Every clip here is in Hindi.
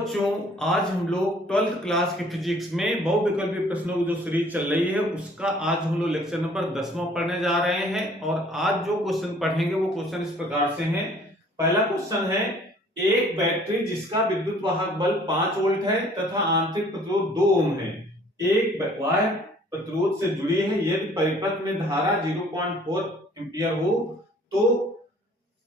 बच्चों, आज हम लोग 12th क्लास की फिजिक्स में बहुविकल्पीय प्रश्नों की जो सीरीज चल रही है उसका आज हम लोग लेक्चर नंबर 10वां पढ़ने जा रहे हैं। और आज जो क्वेश्चन पढ़ेंगे वो क्वेश्चन इस प्रकार से हैं। पहला क्वेश्चन है, एक बैटरी जिसका विद्युत वाहक बल 5 वोल्ट है तथा आंतरिक प्रतिरोध 2 ओम है, एक बाह्य प्रतिरोध से जुड़ी है। यदि परिपथ में धारा 0.4 एम्पियर हो तो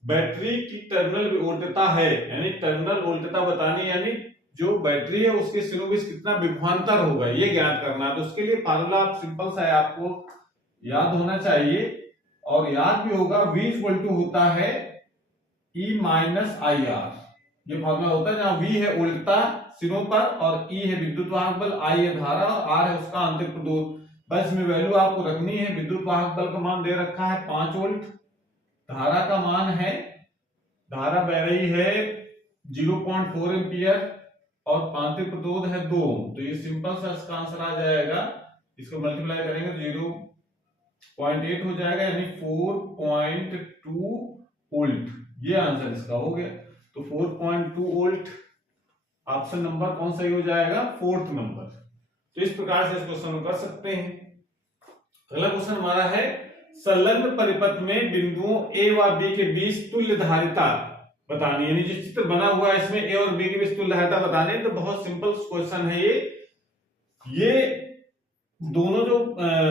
बैटरी की टर्मिनल वोल्टता है, यानी टर्मिनल वोल्टता बतानी, यानी जो बैटरी है उसके सिरों बीच कितना विभवांतर होगा ये ज्ञात करना है। तो उसके लिए फार्मूला आप सिंपल सा है, आपको याद होना चाहिए और याद भी होगा। V इक्वल टू होता है E माइनस आई आर, ये फार्मूला होता है जहां V है वोल्टता सिरों पर और E है विद्युत वाहक बल, I है धारा और R है उसका आंतरिक प्रतिरोध। बस में वैल्यू आपको रखनी है। विद्युत वाहक बल का मान दे रखा है 5 वोल्ट, धारा का मान है, धारा बह रही है 0.4 एम्पियर और आंतरिक प्रतिरोध है 2 ओम। तो ये सिंपल सा इसका आंसर आ जाएगा। इसको मल्टीप्लाई करेंगे तो 0.8 हो जाएगा, यानी 4.2 वोल्ट। ये आंसर इसका हो गया। तो 4.2 वोल्ट ऑप्शन नंबर कौन सही हो जाएगा? 4th number. तो इस प्रकार से इस क्वेश्चन को कर सकते हैं। अगला क्वेश्चन हमारा है, संलग्न परिपथ में बिंदुओं A व B के बीच तुल्य धारिता बतानी, यानी जो चित्र बना हुआ है इसमें A और B के बीच तुल्य धारिता बतानी। तो बहुत सिंपल क्वेश्चन है ये दोनों जो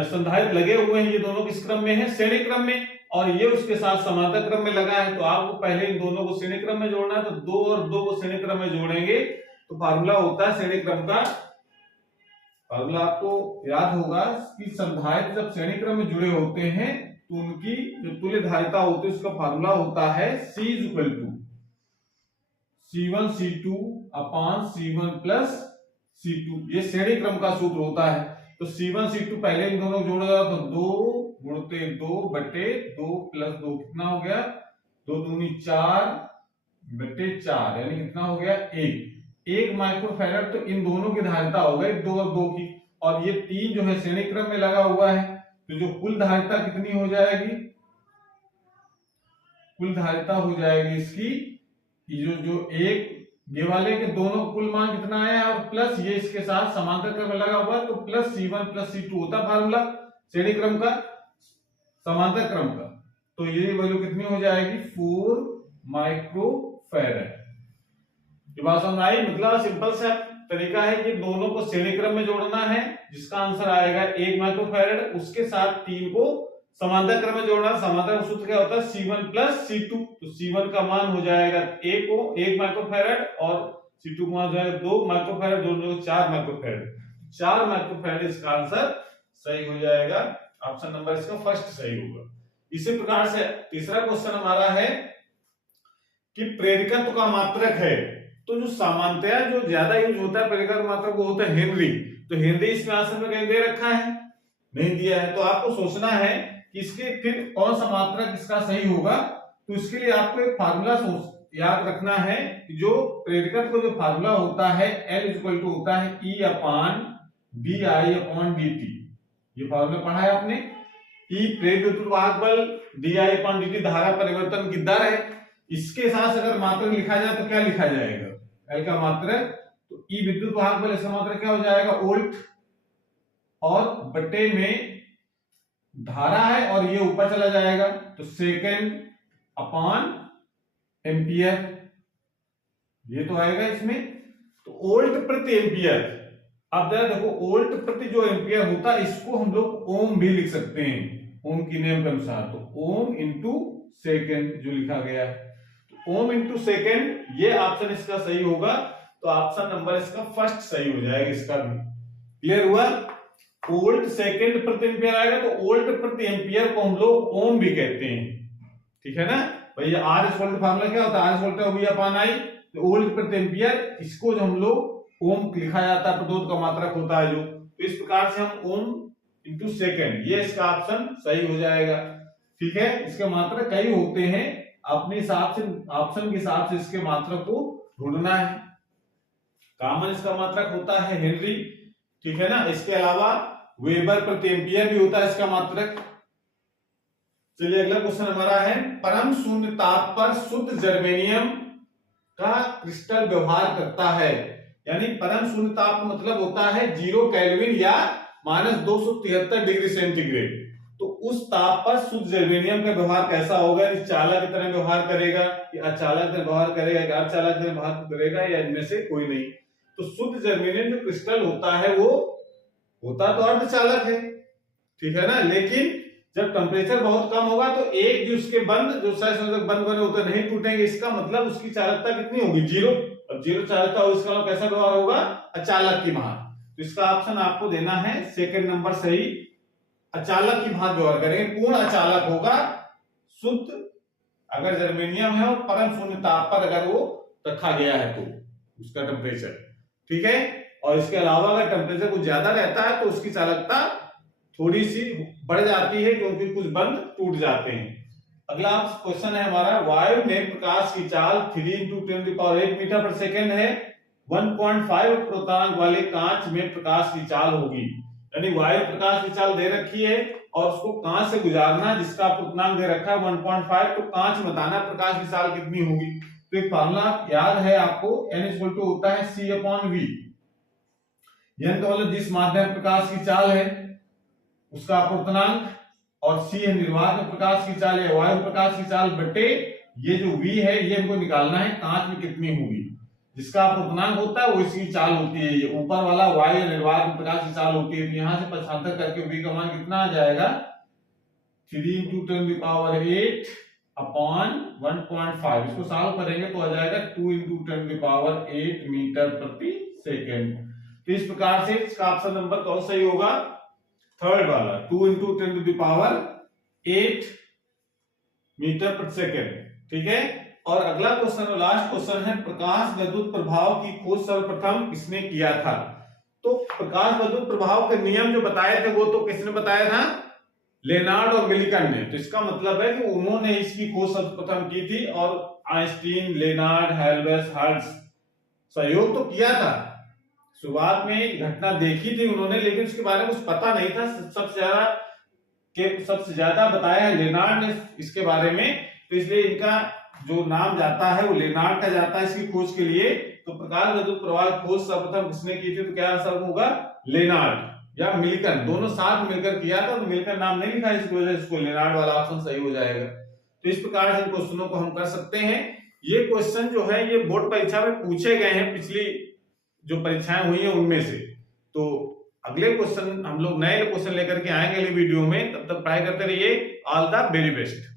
संधारित्र लगे हुए हैं ये दोनों किस क्रम में है? श्रेणी क्रम में, और ये उसके साथ समांतर क्रम में लगा है। तो आपको पहले इन दोनों को श्रेणी क्रम में जोड़ना है। तो 2 और 2 को श्रेणी क्रम में जोड़ेंगे तो फार्मूला होता है श्रेणी क्रम का। फार्मूला आपको याद होगा कि संधारित्र जब श्रेणी क्रम में जुड़े होते हैं तो उनकी जो तुल्य धारिता होती है उसका फार्मूला होता है C equal to C1 C2 upon C1 plus C2। ये श्रेणी क्रम का सूत्र होता है। तो C1 C2 पहले इन दोनों जोड़ा तो 2 गुणते 2 बटे 2 प्लस 2 कितना हो गया? 2 दूनी 4 बटे 4, यानी कितना हो गया? 1 माइक्रोफैरड। तो इन दोनों की धारिता हो गई 2 और 2 की, और ये 3 जो है श्रेणी क्रम में लगा हुआ है। तो जो कुल धारिता कितनी हो जाएगी? कुल धारिता हो जाएगी इसकी जो एक ये वाले के दोनों कुल मान कितना आया और प्लस ये इसके साथ समांतर क्रम में लगा हुआ है तो प्लस C1 प्लस C2 होता फार्मूला श्रेणी क्रम का समांतर क्रम का। तो ये वैल्यू कितनी हो जाएगी? 4 माइक्रोफैरड। ये बात समझ आई? मतलब सिंपल सा तरीका है कि दोनों को श्रेणी क्रम में जोड़ना है, जिसका आंसर आएगा 1 माइक्रोफैरड। उसके साथ 3 को समांतर क्रम में जोड़ना। समांतर सूत्र क्या होता है? C1 plus C2। तो C1 का मान हो जाएगा 1 माइक्रोफैरड और C2 का मान हो जाएगा 2 माइक्रोफैरड, दोनों 4 माइक्रोफैरड। 4 माइक्रोफैरड इसका आंसर सही हो जाएगा। ऑप्शन नंबर इसका फर्स्ट सही होगा। इसी प्रकार से तीसरा क्वेश्चन हमारा है कि प्रेरकत्व का मात्रक है। तो जो सामान्यतया जो ज्यादा यूज होता है प्रेरकत्व मात्रक वो होता है हेनरी। तो हेनरी इसमें आंसर में कहीं दे रखा है? नहीं दिया है। तो आपको सोचना है कि इसके फिर कौन सा मात्रक इसका सही होगा। तो इसके लिए आपको एक फार्मूला याद रखना है कि जो प्रेरकत्व का जो फार्मूला होता है L इक्वल टू होता है E upon DI upon DT। ये फार्मूला पढ़ा है आपने। E प्रेरित विद्युत वाहक बल, DI अपॉन DT धारा परिवर्तन की दर है। इसके साथ अगर मात्रक लिखा जाए तो क्या लिखा जाएगा? L का मात्रक। तो E विद्युत वाहक बल, इसका मात्रक क्या हो जाएगा? वोल्ट, और बटे में धारा है और ये ऊपर चला जाएगा तो सेकेंड अपॉन एम्पियर, ये तो आएगा इसमें। तो वोल्ट प्रति एम्पियर। अब जरा देखो, वोल्ट प्रति जो एम्पियर होता है इसको हम लोग ओम भी लिख सकते हैं ओम की नियम के अनुसार। तो ओम इंटू सेकेंड जो लिखा गया है, तो ओम इंटू सेकेंड, ये ऑप्शन इसका सही होगा। तो ऑप्शन नंबर इसका फर्स्ट सही हो जाएगा। इसका भी क्लियर हुआ? वोल्ट सेकेंड प्रति एम्पियर आएगा तो वोल्ट प्रति एम्पियर को हम लोग ओम भी कहते हैं। ठीक है ना भैया? R इज वोल्ट फार्मूला क्या होता है? R is volt V upon I। तो वोल्ट प्रति एम्पियर, इसको जो हम लोग ओम लिखा जाता है, प्रतिरोध का मात्रक होता है जो। तो इस प्रकार से हम ओम इंटू सेकेंड, ये इसका ऑप्शन सही हो जाएगा। ठीक है? इसके मात्रक कई होते हैं, अपने हिसाब से ऑप्शन के हिसाब से इसके मात्रक को ढूंढना है। कॉमन इसका मात्रक होता है हेनरी। ठीक है ना? इसके अलावा वेबर प्रति एम्पियर भी होता है इसका मात्रक। चलिए अगला क्वेश्चन हमारा है, परम शून्य ताप पर शुद्ध जर्मेनियम का क्रिस्टल व्यवहार करता है यानी परम शून्य ताप का मतलब होता है 0 केल्विन या -273 डिग्री सेंटीग्रेड। तो उस ताप पर शुद्ध जर्मेनियम का व्यवहार कैसा होगा? इस चालक की तरह व्यवहार करेगा या अचालक की तरह व्यवहार करेगा या अर्धचालक की तरह व्यवहार करेगा या इनमें से कोई नहीं। तो शुद्ध जर्मेनियम जो क्रिस्टल होता है वो होता तो अर्धचालक है, ठीक है ना, लेकिन जब टेम्परेचर बहुत कम होगा तो एक भी उसके बंद जो सहसंयोजक बंद बने होते नहीं टूटेंगे। इसका मतलब उसकी चालकता कितनी होगी? 0। अब 0 चालकता हो इसका मतलब कैसा व्यवहार होगा? अचालक की भांति। तो इसका ऑप्शन आपको देना है सेकंड नंबर सही, अचालक की भांति व्यवहार करेंगे। पूर्ण अचालक होगा शुद्ध अगर जर्मेनियम है और परम शून्य ताप पर अगर वो रखा गया है तो उसका टेम्परेचर, ठीक है। और इसके अलावा अगर टेम्परेचर कुछ ज्यादा रहता है तो उसकी चालकता थोड़ी सी बढ़ जाती है क्योंकि कुछ बंद टूट जाते हैं। अगला क्वेश्चन है हमारा, वायु में प्रकाश की चाल 3 × 10⁸ मीटर पर सेकेंड है, 1.5 प्रोतांक वाले कांच में प्रकाश की चाल होगी। यानी वायु प्रकाश की चाल दे रखी है और उसको कांच से गुजारना जिसका पूर्णांक दे रखा है 1.5, तो कांच बताना प्रकाश की चाल कितनी होगी। तो एक फार्मूला याद है आपको, n होता है c/v। n तो मतलब जिस माध्यम प्रकाश की चाल है उसका अपूर्णांक, और c है निर्वात में प्रकाश की चाल या वायु प्रकाश की चाल बटे ये जो v है ये हमको निकालना है कांच में कितनी होगी। जिसका अपूर्णांक होता है वो इसकी चाल होती है, ये ऊपर वाला वायु या निर्वात में प्रकाश की चाल होती है। तो यहाँ से पक्षांतर करके v का मान कितना आ जाएगा? 3 × 10⁸ अपॉन 1.5। इसको सॉल्व करेंगे तो आ जाएगा 2 × 10⁸ मीटर प्रति सेकेंड। तो इस प्रकार से इसका ऑप्शन नंबर कौन सही होगा? थर्ड वाला, 2 × 10⁸ मीटर प्रति सेकेंड, ठीक है। और अगला क्वेश्चन और लास्ट क्वेश्चन है, प्रकाश विद्युत प्रभाव की खोज सर्वप्रथम किसने किया था? तो प्रकाश विद्युत प्रभाव के नियम जो बताए थे वो तो किसने बताया था? लेनार्ड और मिलिकन ने। तो इसका मतलब है कि उन्होंने इसकी खोज सर्वप्रथम की थी और आइंस्टीन, लेनार्ड, हेल्महोल्ट्ज, हर्ट्ज सहयोग तो किया था। शुरुआत में घटना देखी थी उन्होंने लेकिन उसके बारे में कुछ पता नहीं था। सबसे ज्यादा बताया है लेनार्ड ने इसके बारे में, तो इसलिए इनका जो नाम जाता है वो लेनार्ड का जाता है इसकी खोज के लिए। तो प्रकाश विद्युत प्रवाह की खोज सर्वप्रथम किसने की थी? तो क्या आंसर होगा? लेनार्ड या मिलिकन, दोनों साथ मिलकर किया था। तो मिलिकन नाम नहीं लिखा इसकी वजह से इसको लेनार्ड वाला ऑप्शन सही हो जाएगा। तो इस प्रकार से इन क्वेश्चनों को हम कर सकते हैं। ये क्वेश्चन जो है ये बोर्ड परीक्षा में पूछे गए हैं पिछली जो परीक्षाएं हुई है उनमें से। तो अगले क्वेश्चन हम लोग नए क्वेश्चन लेकर के आएंगे अगली वीडियो में, तब तक पढ़ाई करते रहिए। All the very best.